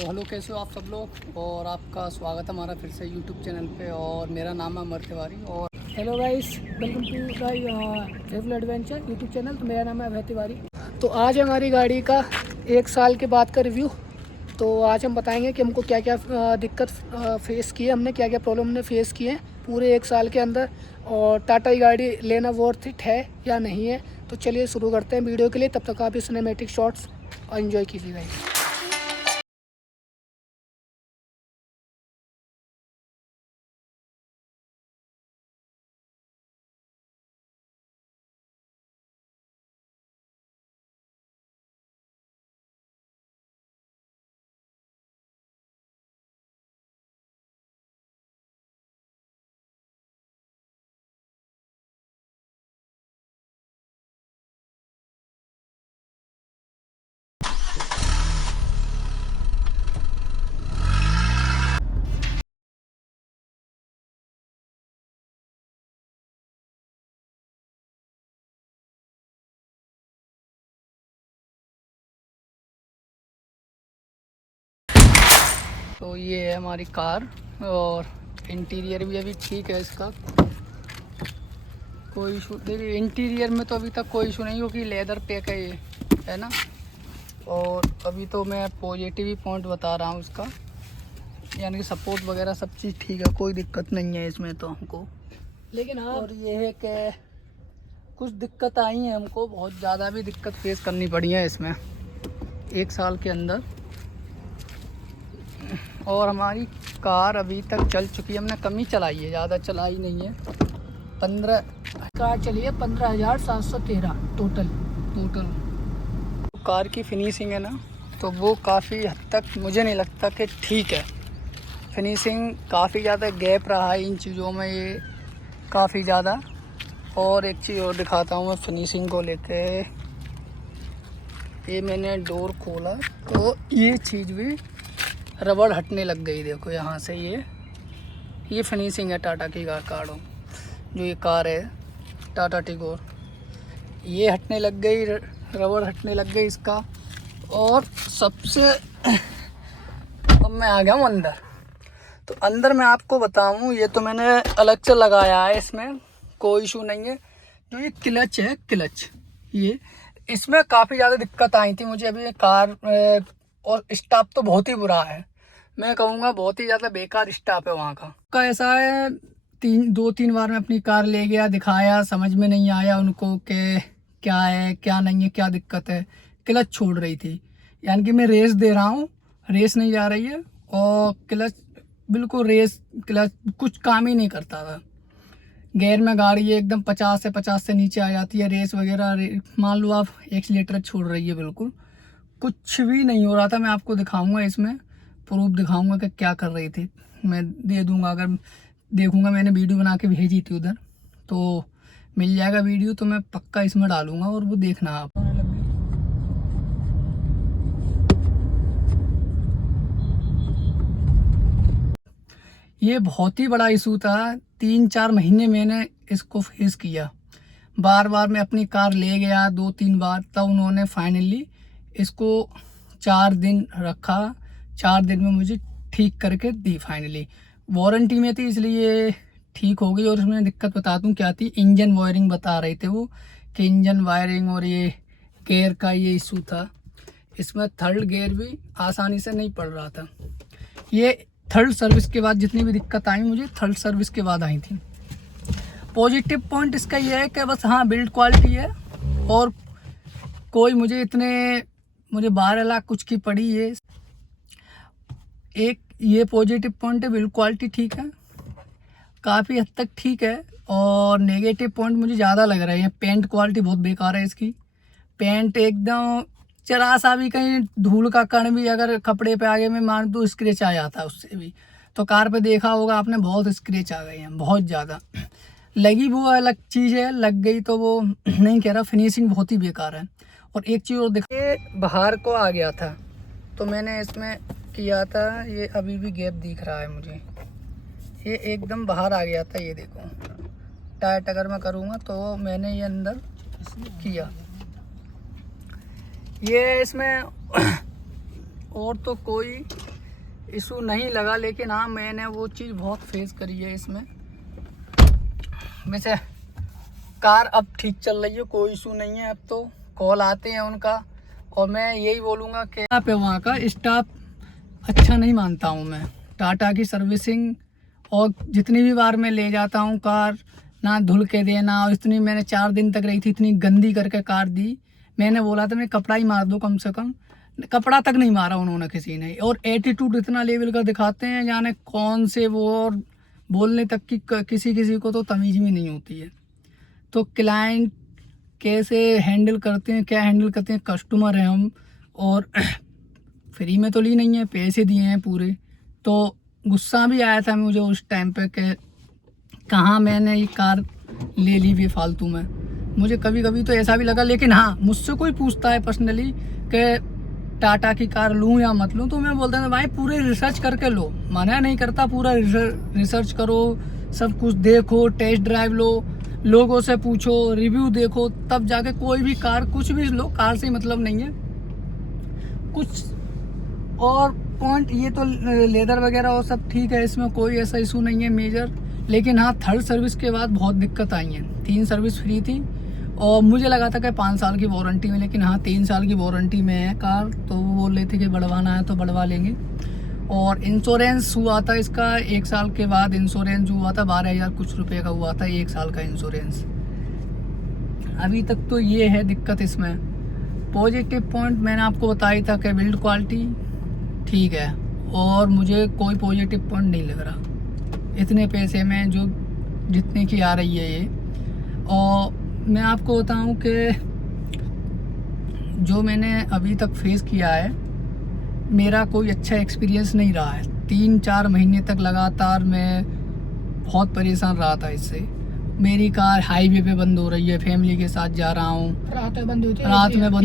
Hello, कैसे हो आप सब लोग। और आपका स्वागत है हमारा फिर से यूट्यूब चैनल पे। और मेरा नाम है अमर तिवारी। और hello guys, welcome to travel adventure YouTube channel. तो मेरा नाम है अभय तिवारी। तो आज हमारी गाड़ी का 1 साल के बाद का रिव्यू। तो आज हम बताएंगे कि हमको क्या क्या दिक्कत फेस की है, हमने क्या क्या प्रॉब्लम हमने फेस किए हैं पूरे 1 साल के अंदर, और टाटा की गाड़ी लेना वर्थ इट है या नहीं है। तो चलिए शुरू करते हैं वीडियो के लिए। तब तक आप इस सिनेमैटिक शॉट्स एंजॉय कीजिएगा। तो ये है हमारी कार, और इंटीरियर भी अभी ठीक है इसका, कोई इशू। देखिए इंटीरियर में तो अभी तक कोई इशू नहीं, क्योंकि लेदर पैक है ये, है ना। और अभी तो मैं पॉजिटिव ही पॉइंट बता रहा हूँ इसका, यानी कि सपोर्ट वगैरह सब चीज़ ठीक है, कोई दिक्कत नहीं है इसमें तो हमको। लेकिन हाँ, और ये है कि कुछ दिक्कत आई है हमको, बहुत ज़्यादा भी दिक्कत फेस करनी पड़ी है इसमें 1 साल के अंदर। और हमारी कार अभी तक चल चुकी है, हमने कम ही चलाई है, ज़्यादा चलाई नहीं है। 15 कार चली है, 15,713 टोटल। कार की फिनिशिंग है ना, तो वो काफ़ी हद तक मुझे नहीं लगता कि ठीक है। फिनिशिंग काफ़ी ज़्यादा गैप रहा है इन चीज़ों में, ये काफ़ी ज़्यादा। और एक चीज़ और दिखाता हूँ मैं फिनिशिंग को लेके। ये मैंने डोर खोला तो ये चीज़ भी रबड़ हटने लग गई, देखो यहाँ से। ये फिनिशिंग है टाटा की कारों, जो ये कार है टाटा टिगोर, ये हटने लग गई, रबड़ हटने लग गई इसका। और सबसे अब मैं आ गया हूँ अंदर। तो अंदर मैं आपको बताऊँ, ये तो मैंने अलग से लगाया है, इसमें कोई इशू नहीं है। जो ये क्लच है, क्लच, ये इसमें काफ़ी ज़्यादा दिक्कत आई थी मुझे अभी कार। और स्टाफ तो बहुत ही बुरा है, मैं कहूँगा बहुत ही ज़्यादा बेकार स्टाफ है वहाँ का। ऐसा है, 2-3 बार मैं अपनी कार ले गया, दिखाया, समझ में नहीं आया उनको कि क्या है क्या नहीं है, क्या दिक्कत है। क्लच छोड़ रही थी, यानी कि मैं रेस दे रहा हूँ, रेस नहीं जा रही है, और क्लच बिल्कुल क्लच कुछ काम ही नहीं करता था। गेयर में गाड़ी एकदम 50 से नीचे आ जाती है, रेस वगैरह मान लो आप एक्सीलेटर छोड़ रही है, बिल्कुल कुछ भी नहीं हो रहा था। मैं आपको दिखाऊंगा, इसमें प्रूफ दिखाऊंगा कि क्या कर रही थी, मैं दे दूंगा। अगर देखूंगा, मैंने वीडियो बना के भेजी थी उधर, तो मिल जाएगा वीडियो, तो मैं पक्का इसमें डालूंगा, और वो देखना आप। ये बहुत ही बड़ा इशू था, 3-4 महीने मैंने इसको फेस किया। बार बार मैं अपनी कार ले गया 2-3 बार, तब उन्होंने फाइनली इसको 4 दिन रखा, 4 दिन में मुझे ठीक करके दी फाइनली। वारंटी में थी इसलिए ठीक हो गई। और उसमें दिक्कत बता दूं क्या थी, इंजन वायरिंग बता रहे थे वो, कि इंजन वायरिंग और ये गेयर का ये इशू था। इसमें थर्ड गेयर भी आसानी से नहीं पड़ रहा था। ये थर्ड सर्विस के बाद जितनी भी दिक्कत आई मुझे, थर्ड सर्विस के बाद आई थी। पॉजिटिव पॉइंट इसका ये है कि बस हाँ, बिल्ड क्वालिटी है, और कोई मुझे 12 लाख कुछ की पड़ी है। एक ये पॉजिटिव पॉइंट है, बिल्ड क्वालिटी ठीक है, काफ़ी हद तक ठीक है। और नेगेटिव पॉइंट मुझे ज़्यादा लग रहे हैं, पेंट क्वालिटी बहुत बेकार है इसकी। पेंट एकदम जरा सा भी कहीं धूल का कण भी अगर कपड़े पे आगे में मार दो, स्क्रैच आ जाता है उससे भी। तो कार पे देखा होगा आपने, बहुत स्क्रैच आ गए हैं, बहुत ज़्यादा। लगी वो अलग चीज़ है, लग गई तो वो नहीं कह रहा, फिनिशिंग बहुत ही बेकार है। और एक चीज़ और देखा, ये बाहर को आ गया था, तो मैंने इसमें किया था, ये अभी भी गैप दिख रहा है मुझे, ये एकदम बाहर आ गया था। ये देखो, टाइट अगर मैं करूँगा तो मैंने ये अंदर किया, ये इसमें और तो कोई इशू नहीं लगा, लेकिन हाँ मैंने वो चीज़ बहुत फेस करी है इसमें। वैसे कार अब ठीक चल रही है, कोई इशू नहीं है। अब तो कॉल आते हैं उनका, और मैं यही बोलूँगा कि पे वहाँ का स्टाफ अच्छा नहीं मानता हूँ मैं। टाटा की सर्विसिंग, और जितनी भी बार मैं ले जाता हूँ कार, ना धुल के देना, और इतनी मैंने 4 दिन तक रही थी, इतनी गंदी करके कार दी। मैंने बोला था मैं कपड़ा ही मार दो कम से कम, कपड़ा तक नहीं मारा उन्होंने किसी ने। और एटीट्यूड इतना लेवल का दिखाते हैं जाने कौन से वो, और बोलने तक की किसी किसी को तो तमीज़ भी नहीं होती है। तो क्लाइंट कैसे हैंडल करते हैं, क्या हैंडल करते हैं, कस्टमर हैं हम, और फ्री में तो ली नहीं है, पैसे दिए हैं पूरे। तो गुस्सा भी आया था मुझे उस टाइम पे कि कहाँ मैंने ये कार ले ली बेफालतू में। मुझे कभी कभी तो ऐसा भी लगा, लेकिन हाँ मुझसे कोई पूछता है पर्सनली कि टाटा की कार लूँ या मत लूँ, तो मैं बोलता हूँ भाई पूरे रिसर्च करके लो, मना नहीं करता, पूरा रिसर्च करो, सब कुछ देखो, टेस्ट ड्राइव लो, लोगों से पूछो, रिव्यू देखो, तब जाके कोई भी कार, कुछ भी लो, कार से मतलब नहीं है कुछ। और पॉइंट ये तो लेदर वगैरह और सब ठीक है, इसमें कोई ऐसा इशू नहीं है मेजर। लेकिन हाँ थर्ड सर्विस के बाद बहुत दिक्कत आई है। 3 सर्विस फ्री थी, और मुझे लगा था कि 5 साल की वारंटी में, लेकिन हाँ 3 साल की वारंटी में है कार। तो वो बोल रहे थे कि बढ़वाना है तो बढ़वा लेंगे। और इंश्योरेंस हुआ था इसका 1 साल के बाद, इंश्योरेंस हुआ था 12,000 कुछ रुपये का हुआ था 1 साल का इंश्योरेंस। अभी तक तो ये है दिक्कत इसमें। पॉजिटिव पॉइंट मैंने आपको बताया था कि बिल्ड क्वालिटी ठीक है, और मुझे कोई पॉजिटिव पॉइंट नहीं लग रहा इतने पैसे में जो जितने की आ रही है ये। और मैं आपको बताऊं कि जो मैंने अभी तक फेस किया है, मेरा कोई अच्छा एक्सपीरियंस नहीं रहा है। 3-4 महीने तक लगातार मैं बहुत परेशान रहा था इससे। मेरी कार हाईवे पे बंद हो रही है, फैमिली के साथ जा रहा हूँ, रात में बंद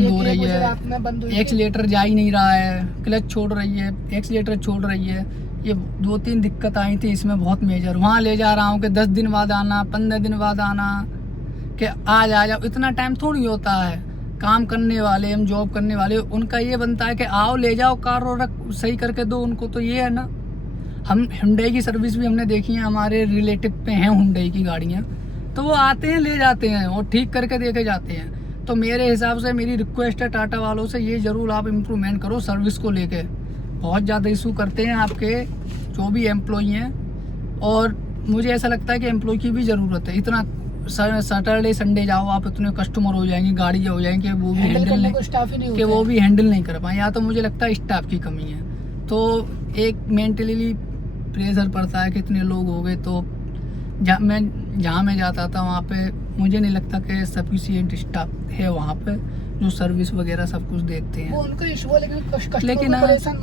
हो रही है, एक्सीलेटर जा ही नहीं रहा है, क्लच छोड़ रही है, एक्सीलेटर छोड़ रही है। ये 2-3 दिक्कत आई थी इसमें बहुत मेजर। वहाँ ले जा रहा हूँ कि 10 दिन बाद आना, 15 दिन बाद आना, कि आज आ जाओ, इतना टाइम थोड़ी होता है। काम करने वाले, हम जॉब करने वाले, उनका ये बनता है कि आओ ले जाओ कार और सही करके दो उनको। तो ये है ना, हम हुंडई की सर्विस भी हमने देखी है, हमारे रिलेटिव पे हैं हुंडई की गाड़ियाँ, तो वो आते हैं ले जाते हैं और ठीक करके देके जाते हैं। तो मेरे हिसाब से मेरी रिक्वेस्ट है टाटा वालों से, ये ज़रूर आप इम्प्रूवमेंट करो सर्विस को लेके। बहुत ज़्यादा इशू करते हैं आपके जो भी एम्प्लॉई हैं, और मुझे ऐसा लगता है कि एम्प्लॉय की भी ज़रूरत है। इतना सैटरडे संडे जाओ आप, इतने कस्टमर हो जाएंगे, गाड़ियाँ हो जाएंगे, वो भी हैंडल नहीं कर पाए, या तो मुझे लगता है स्टाफ की कमी है। तो एक मेंटली प्रेशर पड़ता है कि इतने लोग हो गए। तो जहाँ मैं जाता था वहाँ पे मुझे नहीं लगता कि सफिशिएंट स्टाफ है वहाँ पे जो सर्विस वगैरह सब कुछ देखते हैं। वो उनका इशू है, लेकिन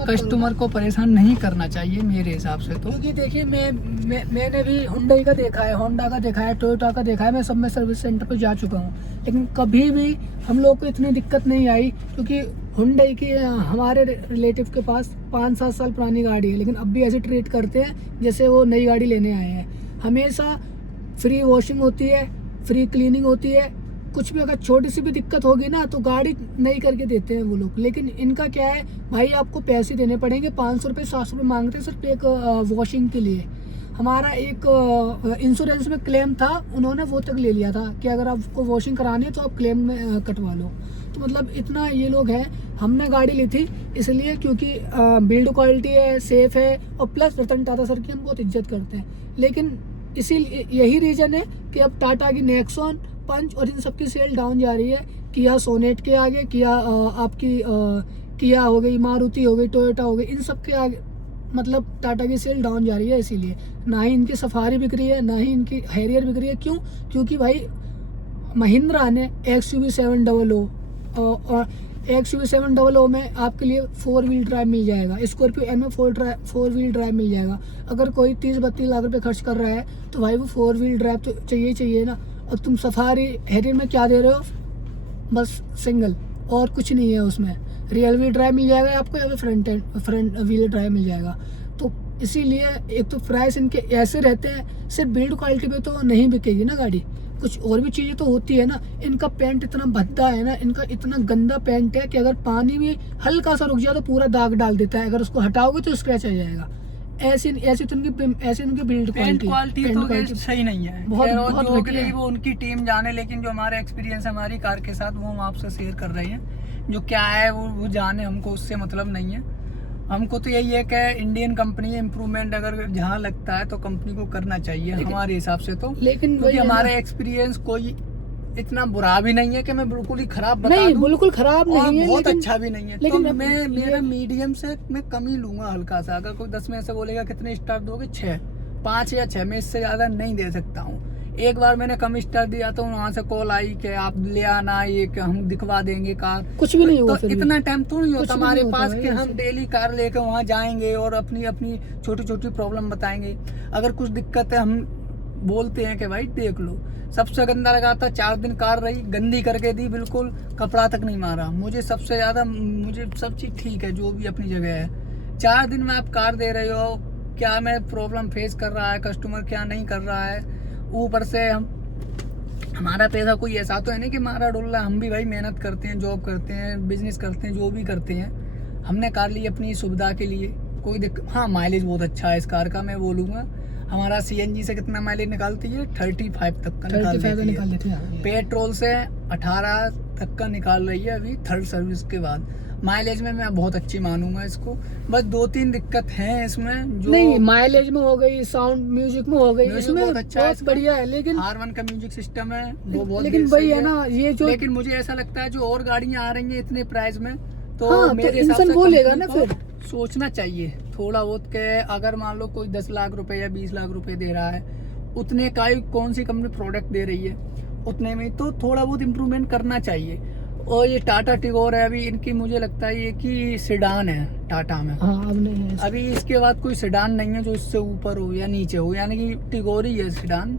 कस्टमर को परेशान नहीं करना चाहिए मेरे हिसाब से। तो क्योंकि देखिए मैंने भी हुंडई का देखा है, होंडा का देखा है, टोयोटा का देखा है, मैं सब में सर्विस सेंटर पे जा चुका हूँ, लेकिन कभी भी हम लोग को इतनी दिक्कत नहीं आई। क्योंकि हुंडई की हमारे रिलेटिव के पास 5-7 साल पुरानी गाड़ी है, लेकिन अब भी ऐसे ट्रीट करते हैं जैसे वो नई गाड़ी लेने आए हैं। हमेशा फ्री वॉशिंग होती है, फ्री क्लीनिंग होती है। कुछ भी अगर छोटी सी भी दिक्कत होगी ना तो गाड़ी नई करके देते हैं वो लोग। लेकिन इनका क्या है भाई, आपको पैसे देने पड़ेंगे, 500 रुपये 700 रुपये मांगते हैं सिर्फ एक वॉशिंग के लिए। हमारा एक इंश्योरेंस में क्लेम था, उन्होंने वो तक ले लिया था कि अगर आपको वॉशिंग करानी है तो आप क्लेम में कटवा लो। तो मतलब इतना ये लोग हैं। हमने गाड़ी ली थी इसलिए क्योंकि बिल्ड क्वालिटी है, सेफ है, और प्लस रतन टाटा सर की हम बहुत इज्जत करते हैं। लेकिन यही रीज़न है कि अब टाटा की नेक्सॉन, पंच और इन सब की सेल डाउन जा रही है। किया सोनेट के आगे, किया आपकी किया हो गई, मारुति हो गई, टोयोटा हो गई, इन सब के आगे मतलब टाटा की सेल डाउन जा रही है। इसीलिए ना ही इनकी सफारी बिक रही है, ना ही इनकी हैरियर बिक रही है। क्यों? क्योंकि भाई महिंद्रा ने XUV 700 और XUV 700 में आपके लिए 4 व्हील ड्राइव मिल जाएगा। स्कॉर्पियो N में 4 व्हील ड्राइव मिल जाएगा। अगर कोई 30-32 लाख रुपए खर्च कर रहा है तो भाई वो 4 व्हील ड्राइव तो चाहिए ना। और तुम सफारी हैरियर में क्या दे रहे हो? बस सिंगल, और कुछ नहीं है उसमें। रियल व्हील ड्राइव मिल जाएगा आपको, या फिर फ्रंट व्हील ड्राइव मिल जाएगा। तो इसीलिए एक तो प्राइस इनके ऐसे रहते हैं, सिर्फ बिल्ड क्वालिटी पे तो नहीं बिकेगी ना गाड़ी। कुछ और भी चीज़ें तो होती है ना। इनका पेंट इतना भद्दा है ना, इनका इतना गंदा पेंट है कि अगर पानी में हल्का सा रुक जाए तो पूरा दाग डाल देता है, अगर उसको हटाओगे तो स्क्रैच आ जाएगा। ऐसी ऐसी तो उनकी बिल्ड पेंट क्वालिटी तो guys सही नहीं है। बहुत खैर, और बहुत जो घटिया अगली है। वो उनकी टीम जाने, लेकिन जो हमारा एक्सपीरियंस है हमारी कार के साथ वो हम आपसे शेयर कर रहे हैं। जो क्या है वो जाने, हमको उससे मतलब नहीं है। हमको तो यही है कि इंडियन कंपनी इम्प्रूवमेंट अगर जहाँ लगता है तो कंपनी को करना चाहिए हमारे हिसाब से तो। लेकिन क्योंकि हमारा एक्सपीरियंस कोई इतना बुरा भी नहीं है कि मैं बिल्कुल ही खराब बता नहीं, दूं, बिल्कुल खराब और नहीं है, बहुत लेकिन अच्छा भी नहीं है। तो लेकिन मैं मेरा मीडियम से मैं कम ही लूंगा, हल्का सा। अगर कोई 10 में से बोलेगा कितने स्टार दोगे, 6, 5 या 6, मैं इससे ज्यादा नहीं दे सकता हूँ। एक बार मैंने कम स्टार दिया तो वहाँ से कॉल आई कि आप ले आना, ये कि हम दिखवा देंगे कार। कुछ भी नहीं हुआ। तो फिर इतना टाइम तो नहीं होता हमारे पास कि हम ऐसे। डेली कार लेकर वहाँ जाएंगे और अपनी अपनी छोटी छोटी प्रॉब्लम बताएंगे। अगर कुछ दिक्कत है हम बोलते हैं कि भाई देख लो। सबसे गंदा लगा था, 4 दिन कार रही, गंदी करके दी, बिल्कुल कपड़ा तक नहीं मारा। मुझे सबसे ज्यादा, मुझे सब चीज ठीक है जो भी अपनी जगह है। 4 दिन में आप कार दे रहे हो, क्या मैं प्रॉब्लम फेस कर रहा है कस्टमर, क्या नहीं कर रहा है। ऊपर से हमारा पैसा कोई ऐसा तो है नहीं कि मारा डोला। हम भी भाई मेहनत करते हैं, जॉब करते हैं, बिजनेस करते हैं, जो भी करते हैं। हमने कार ली अपनी सुविधा के लिए, कोई दिक्कत। हाँ, माइलेज बहुत अच्छा है इस कार का, मैं बोलूँगा। हमारा सीएनजी से कितना माइलेज निकालती है, 35 तक का निकाल देती है। पेट्रोल से 18 तक का निकाल रही है अभी, 3rd सर्विस के बाद। माइलेज में मैं बहुत अच्छी मानूंगा इसको। बस 2-3 दिक्कत हैं इसमें, जो नहीं, माइलेज में हो गई, साउंड म्यूजिक में हो गई, इसमें बहुत अच्छा है, बढ़िया है। लेकिन R1 का म्यूजिक सिस्टम है वो बहुत लेकिन वही है ना, ये जो लेकिन मुझे ऐसा लगता है जो और गाड़ियां आ रही हैं इतने प्राइस में, तो हाँ, मेरे तो हिसाब इंसान से बोलेगा ना कंपनी फिर को सोचना चाहिए थोड़ा बहुत के। अगर मान लो कोई 10 लाख रुपए या 20 लाख रुपए दे रहा है, उतने का ही कौन सी कंपनी प्रोडक्ट दे रही है, उतने में तो थोड़ा बहुत इम्प्रूवमेंट करना चाहिए। और ये टाटा टिगोर है अभी, इनकी मुझे लगता है ये कि सेडान है टाटा में। हाँ, अब नहीं है। अभी इसके बाद कोई सेडान नहीं है जो इससे ऊपर हो या नीचे हो, यानी कि टिगोर ही है सेडान।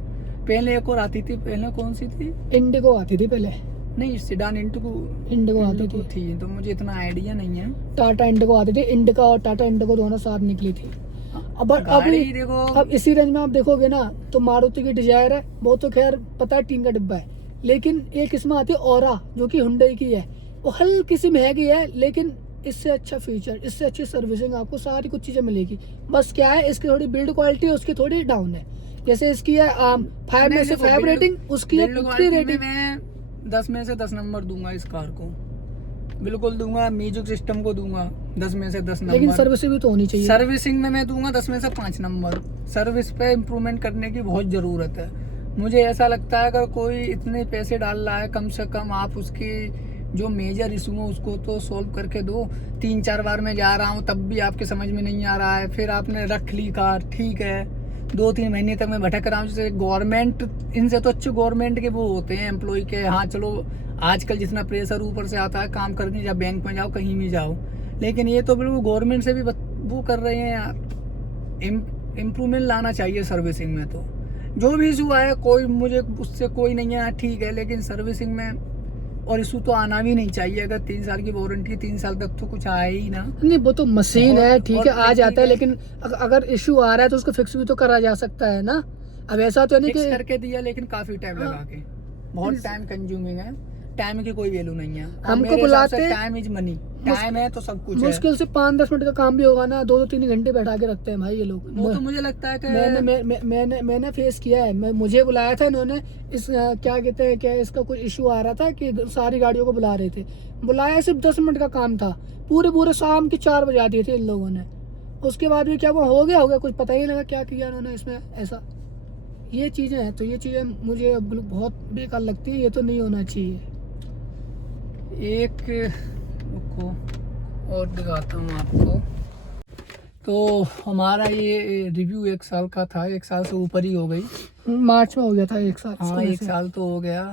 पहले एक और आती थी, पहले कौन सी थी? इंडिगो आती थी पहले। नहीं, सेडान इंडिगो आती थी, तो मुझे इतना आइडिया नहीं है। टाटा इंडिगो आती थी, इंडिका और टाटा इंडिगो दोनों साथ निकली थी। अब देखो, अब इसी रेंज में आप देखोगे ना तो मारुति की डिजायर है, वो तो खैर पता है 3 का डिब्बा है। लेकिन एक इसमें आती है ओरा, जो कि हुंडई की है। वो हल्की सी महंगी है, लेकिन इससे अच्छा फीचर, इससे अच्छी सर्विसिंग, आपको सारी कुछ चीजें मिलेगी। बस क्या है, इसकी थोड़ी बिल्ड क्वालिटी उसकी थोड़ी डाउन है। जैसे इसकी है 5 में से 5 रेटिंग, उसकी है 3 रेटिंग। मैं 10 में से 10 नंबर दूंगा इस कार को, बिल्कुल दूंगा। म्यूजिक सिस्टम को दूंगा 10 में से 10 नंबर। लेकिन सर्विसिंग भी तो होनी चाहिए। सर्विसिंग में मैं दूंगा 10 में से 5 नंबर। सर्विस पे इम्प्रूवमेंट करने की बहुत ज़रूरत है। मुझे ऐसा लगता है अगर कोई इतने पैसे डाल रहा है, कम से कम आप उसकी जो मेजर इशू है उसको तो सॉल्व करके दो। 3-4 बार मैं जा रहा हूँ तब भी आपके समझ में नहीं आ रहा है, फिर आपने रख ली कार, ठीक है। 2-3 महीने तक मैं भटक रहा हूँ। जैसे गवर्नमेंट, इनसे तो अच्छे गवर्नमेंट के वो होते हैं एम्प्लॉय के। हाँ चलो, आजकल जितना प्रेशर ऊपर से आता है काम करने, जब बैंक में जाओ, कहीं भी जाओ, लेकिन ये तो बिल्कुल गवर्नमेंट से भी वो कर रहे हैं यार। इम्प्रूवमेंट लाना चाहिए सर्विसिंग में। तो जो भी इशू आया, कोई मुझे उससे कोई नहीं है, ठीक है, लेकिन सर्विसिंग में और इशू तो आना भी नहीं चाहिए। अगर 3 साल की वारंटी, 3 साल तक तो कुछ आया ही ना। नहीं, वो तो मशीन है, ठीक है, आ जाता है। है। लेकिन अगर इशू आ रहा है तो उसको फिक्स भी तो करा जा सकता है ना। अब ऐसा तो नहीं फिक्स कि करके दिया, लेकिन काफी टाइम लगा के, बहुत टाइम कंज्यूमिंग है। टाइम की कोई वैल्यू नहीं है। हमको बुलाते, टाइम इज मनी, टाइम है तो सब कुछ है। मुश्किल से 5-10 मिनट का काम भी होगा ना, 2-3 घंटे बैठा के रखते हैं भाई ये लोग। वो तो मुझे लगता है कि मैंने फेस किया है। मुझे बुलाया था इन्होंने, इस क्या कहते हैं, क्या इसका कुछ इशू आ रहा था कि सारी गाड़ियों को बुला रहे थे। बुलाया, सिर्फ 10 मिनट का काम था, पूरे शाम के 4 बजे आती थी इन लोगों ने। उसके बाद भी क्या वो हो गया कुछ पता ही नहीं लगा क्या किया इन्होंने इसमें ऐसा। ये चीज़ें हैं, तो ये चीज़ें मुझे बहुत बेकार लगती है, ये तो नहीं होना चाहिए। एक रुको और दिखाता हूँ आपको। तो हमारा ये रिव्यू 1 साल का था, 1 साल से ऊपर ही हो गई। मार्च में हो गया था 1 साल। हाँ, 1 साल तो हो गया।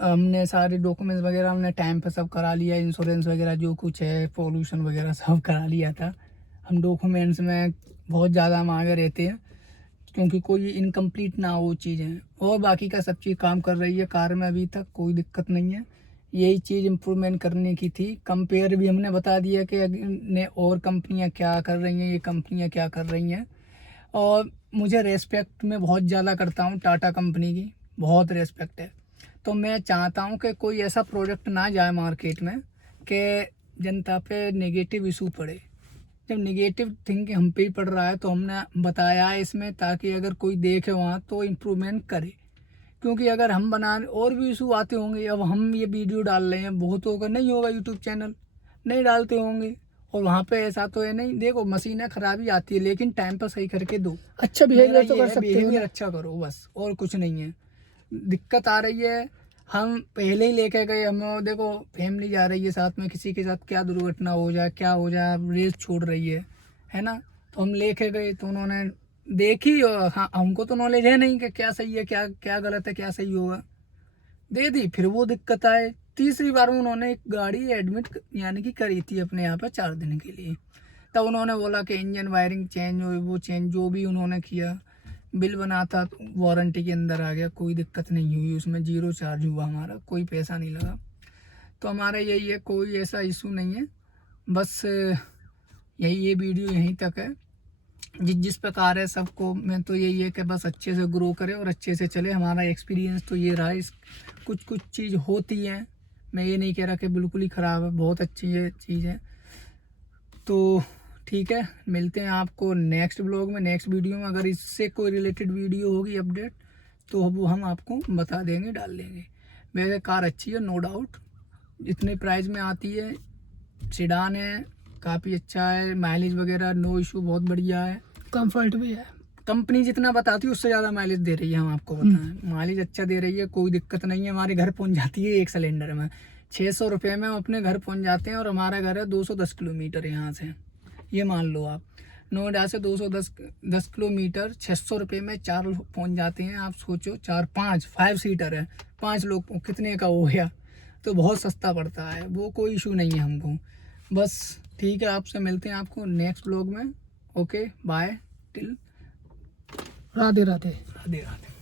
हमने सारे डॉक्यूमेंट्स वगैरह हमने टाइम पे सब करा लिया, इंश्योरेंस वगैरह जो कुछ है, पोल्यूशन वगैरह सब करा लिया था। हम डॉक्यूमेंट्स में बहुत ज़्यादा हम आगे रहते हैं, क्योंकि कोई इनकम्प्लीट ना हो चीज़ें। और बाकी का सब चीज़ काम कर रही है कार में, अभी तक कोई दिक्कत नहीं है। यही चीज़ इम्प्रूवमेंट करने की थी। कंपेयर भी हमने बता दिया कि ने और कंपनियां क्या कर रही हैं, ये कंपनियां क्या कर रही हैं। और मुझे रेस्पेक्ट मैं बहुत ज़्यादा करता हूँ टाटा कंपनी की, बहुत रेस्पेक्ट है। तो मैं चाहता हूँ कि कोई ऐसा प्रोडक्ट ना जाए मार्केट में कि जनता पे नेगेटिव इशू पड़े। जब नेगेटिव थिंक हम पे ही पड़ रहा है तो हमने बताया है इसमें, ताकि अगर कोई देखे वहाँ तो इम्प्रूवमेंट करे। क्योंकि अगर हम बना और भी इशू आते होंगे, अब हम ये वीडियो डाल रहे हैं, बहुत होगा नहीं होगा यूट्यूब चैनल नहीं डालते होंगे, और वहाँ पे ऐसा तो है नहीं। देखो मशीनें खराबी आती है, लेकिन टाइम पर सही करके दो। अच्छा मेरा बिहेवियर तो ये कर है, सकते हो बिहेवियर ना। अच्छा करो बस, और कुछ नहीं है। दिक्कत आ रही है, हम पहले ही लेके गए, हम देखो फैमिली जा रही है साथ में, किसी के साथ क्या दुर्घटना हो जाए क्या हो जाए, रेस छोड़ रही है ना। तो हम लेके गए तो उन्होंने देखी, और हाँ हमको तो नॉलेज है नहीं कि क्या सही है क्या क्या गलत है क्या सही होगा, दे दी। फिर वो दिक्कत आए, तीसरी बार में उन्होंने एक गाड़ी एडमिट यानी कि करी थी अपने यहाँ पर 4 दिन के लिए। तब उन्होंने बोला कि इंजन वायरिंग चेंज हो, वो चेंज जो भी उन्होंने किया, बिल बना था वारंटी के अंदर आ गया, कोई दिक्कत नहीं हुई उसमें, 0 चार्ज हुआ हमारा, कोई पैसा नहीं लगा। तो हमारा यही है, कोई ऐसा इशू नहीं है। बस यही, ये वीडियो यहीं तक है। जिस प्रकार है सबको मैं तो यही है कि बस अच्छे से ग्रो करे और अच्छे से चले। हमारा एक्सपीरियंस तो ये रहा। इस कुछ चीज़ होती है, मैं ये नहीं कह रहा कि बिल्कुल ही ख़राब है, बहुत अच्छी ये चीज़ है। तो ठीक है, मिलते हैं आपको नेक्स्ट ब्लॉग में, नेक्स्ट वीडियो में। अगर इससे कोई रिलेटेड वीडियो होगी अपडेट तो वो हम आपको बता देंगे, डाल देंगे। वैसे कार अच्छी है नो डाउट, इतने प्राइस में आती है, सेडान है, काफ़ी अच्छा है, माइलेज वगैरह नो इशू, बहुत बढ़िया है, कंफर्ट भी है। कंपनी जितना बताती है उससे ज़्यादा माइलेज दे रही है, हम आपको बताएं माइलेज अच्छा दे रही है, कोई दिक्कत नहीं है। हमारे घर पहुंच जाती है एक सिलेंडर में 600 रुपये में, हम अपने घर पहुंच जाते हैं। और हमारा घर है 210 किलोमीटर यहाँ से, ये मान लो आप, नोएडा से 210 किलोमीटर 600 रुपये में 4 लोग पहुँच जाते हैं। आप सोचो 5 सीटर है, 5 लोग कितने का हो गया, तो बहुत सस्ता पड़ता है, वो कोई इशू नहीं है हमको। बस ठीक है, आपसे मिलते हैं आपको नेक्स्ट ब्लॉग में। Okay bye, till, Radhe Radhe. Radhe Radhe.